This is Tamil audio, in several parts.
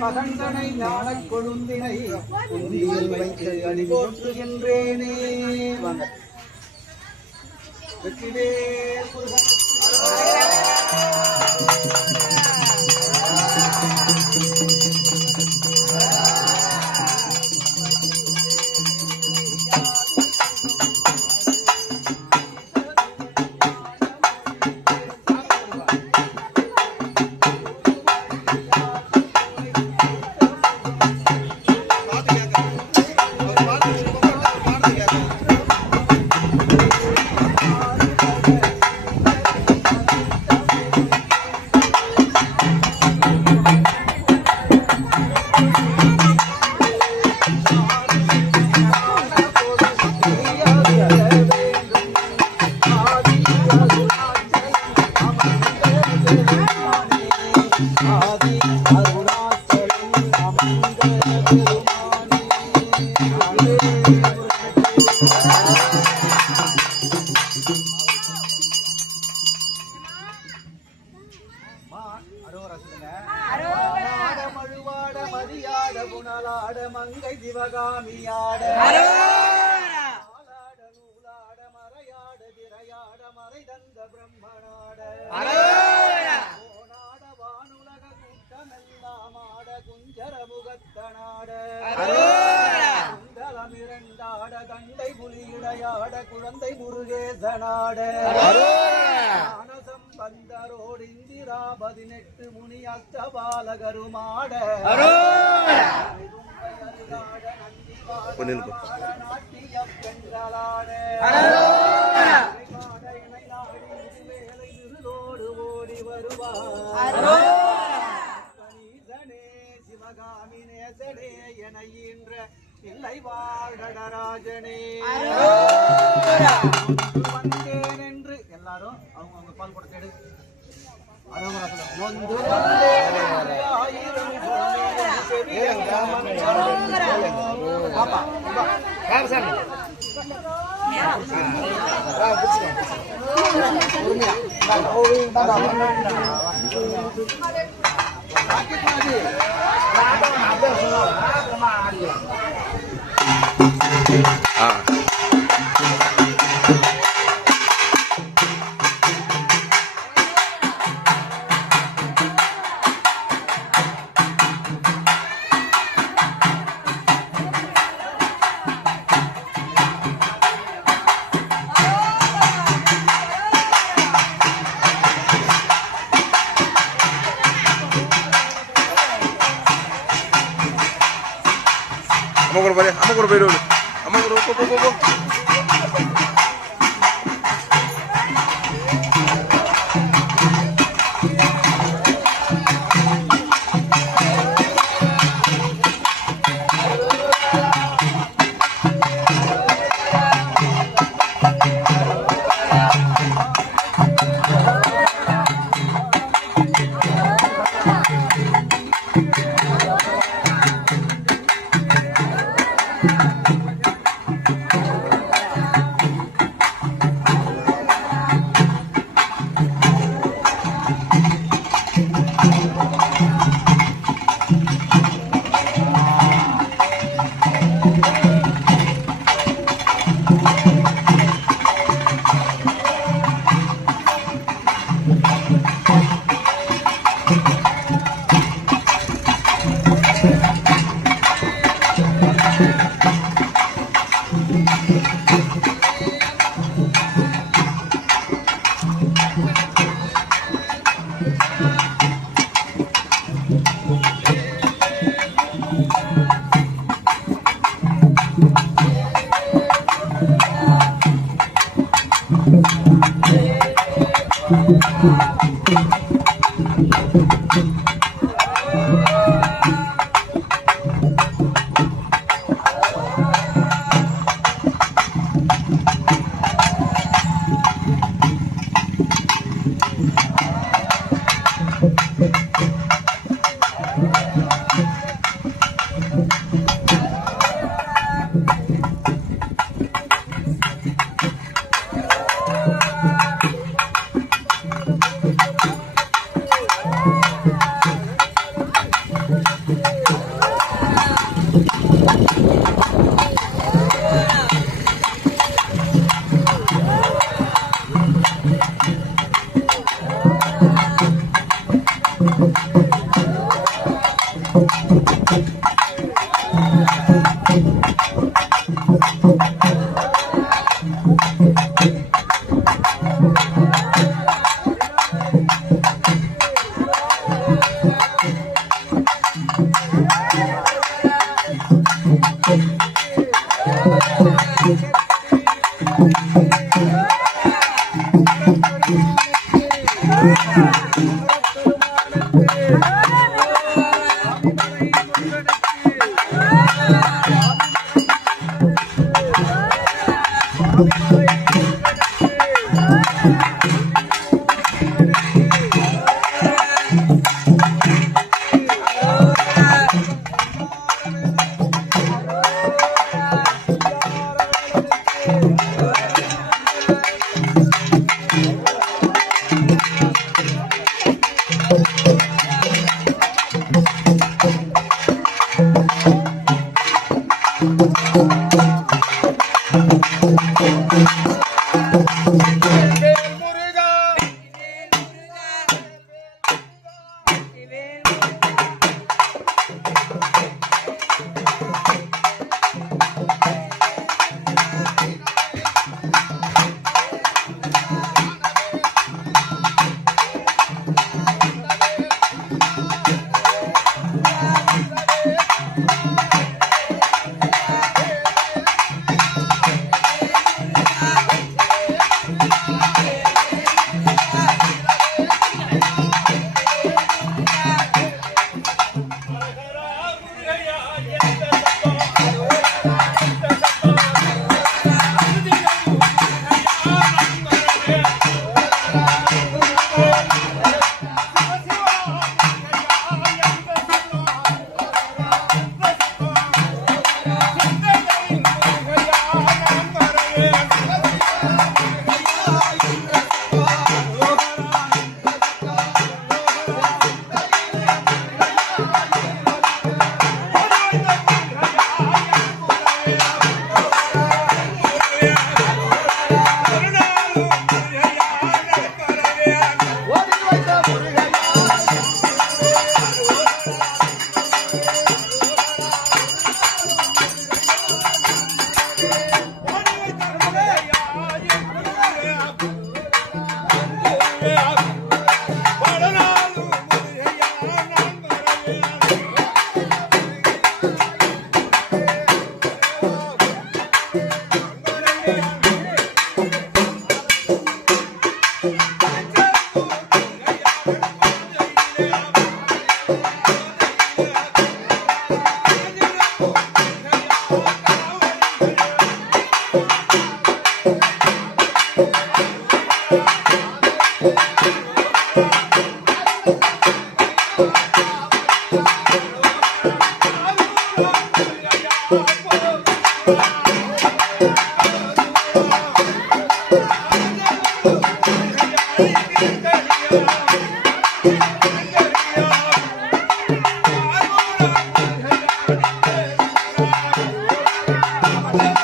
மகந்தனை ஞானக் கொழுந்தினை குந்தியில் வைத்து வாங்க மழுவாட மதியாட புனலாட மங்கை சிவகாமியாட ஆலாட நூலாட மறையாட திரையாட மறை தந்த பிரம்மனாட ஓனாட வானுலக கூட்டமெல்லாம் ஆட குஞ்சர முகத்தனாட. குண்டலமிரண்டாட தண்டை புலியிடையாட குழந்தை முருகேசனாட. ஞானசம்பந்தரோடு இந்திரா பதினெட்டு முனி பெண்களாட வேலை ஓடி வருவார் சிவகாமி நேசனே என ஈன்ற இல்லை வாழ்டராஜனே வந்தேன் Arah rumah dia. Thank you. Thank you. Thank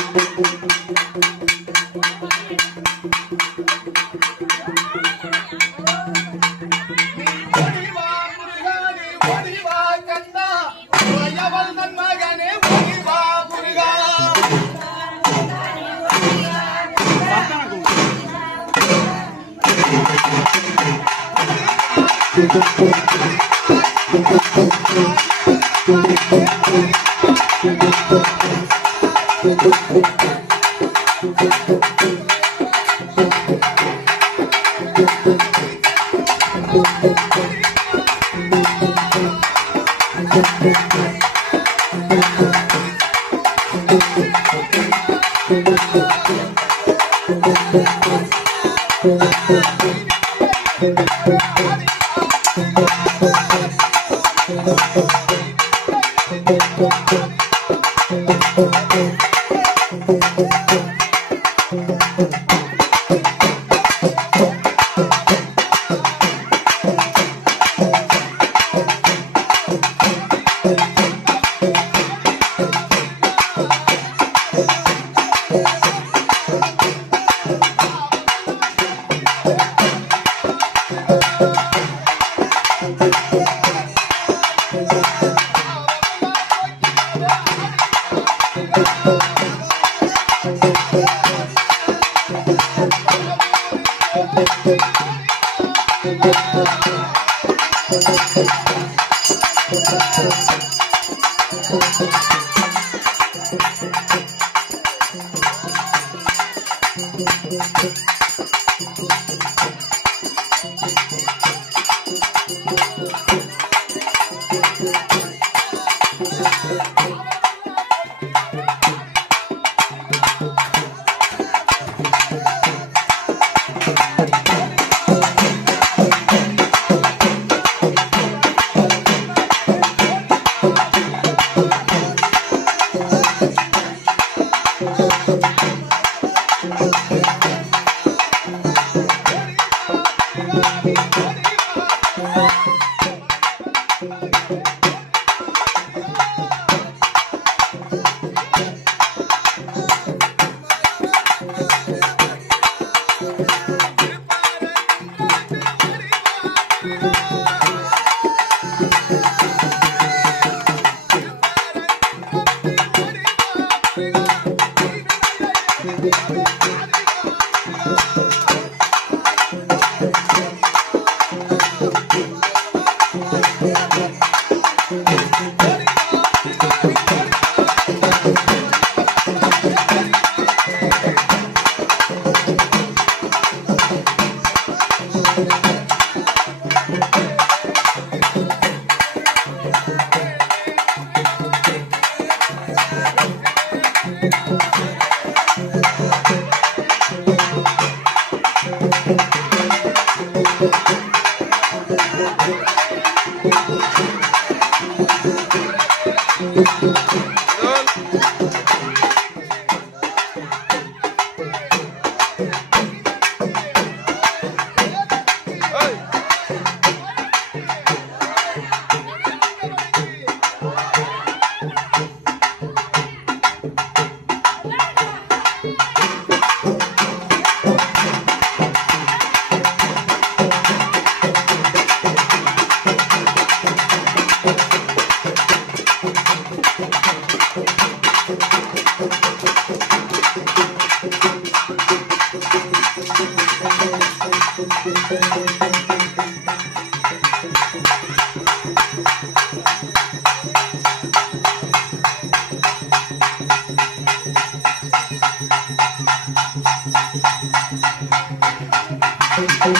you. Thank you. Thank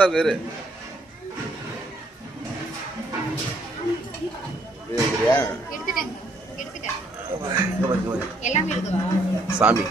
colour தான் வேறு. சாமி.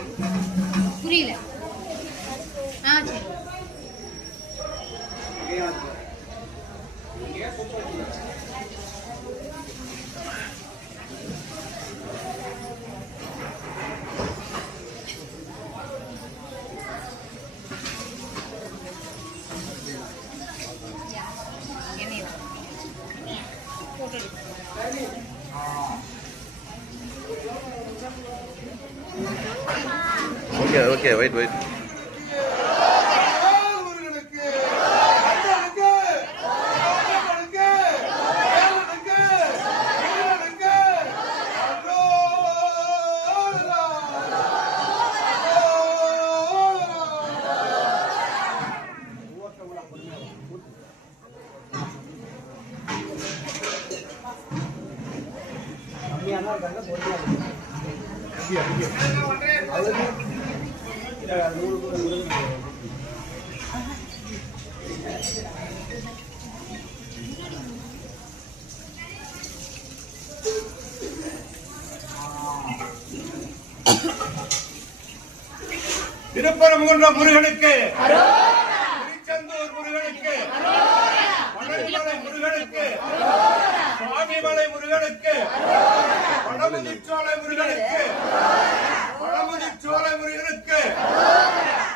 திருப்பரங்குன்றம் முருகனுக்கு. திருச்செந்தூர் முருகனுக்கு. மணல்மலை முருகனுக்கு. சுவாமிமலை முருகனுக்கு. வடமுதிச்சோலை முருகனுக்கு. வடமுதிச்சோலை முருகனுக்கு.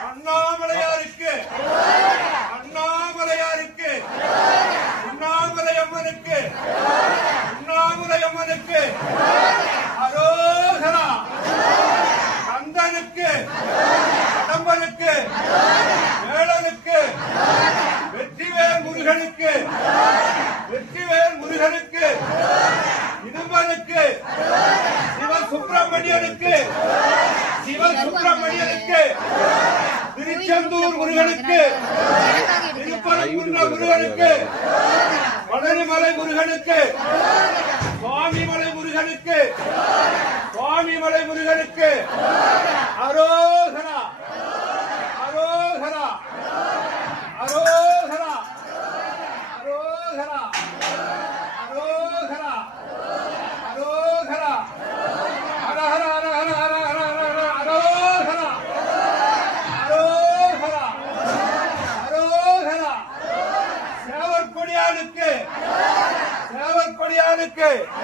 அண்ணாமலையாருக்கு. அண்ணாமலையாருக்கு. அண்ணாமலை அம்மனுக்கு அண்ணாமலை அம்மனுக்கு அரோகரா. கந்தனுக்கு கடம்பனுக்கு வேளனுக்கு வெற்றிவேல் முருகனுக்கு வெற்றிவேல் முருகனுக்கு இடும்பனுக்கு சிவ சுப்பிரமணியனுக்கு சிவ சுப்பிரமணியனுக்கு திருச்செந்தூர் முருகனுக்கு திருப்பரங்குன்ற முருகனுக்கு பழனிமலை முருகனுக்கு சுவாமிமலை முருகனுக்கு சுவாமிமலை முருகனுக்கு அரோகரா. okay?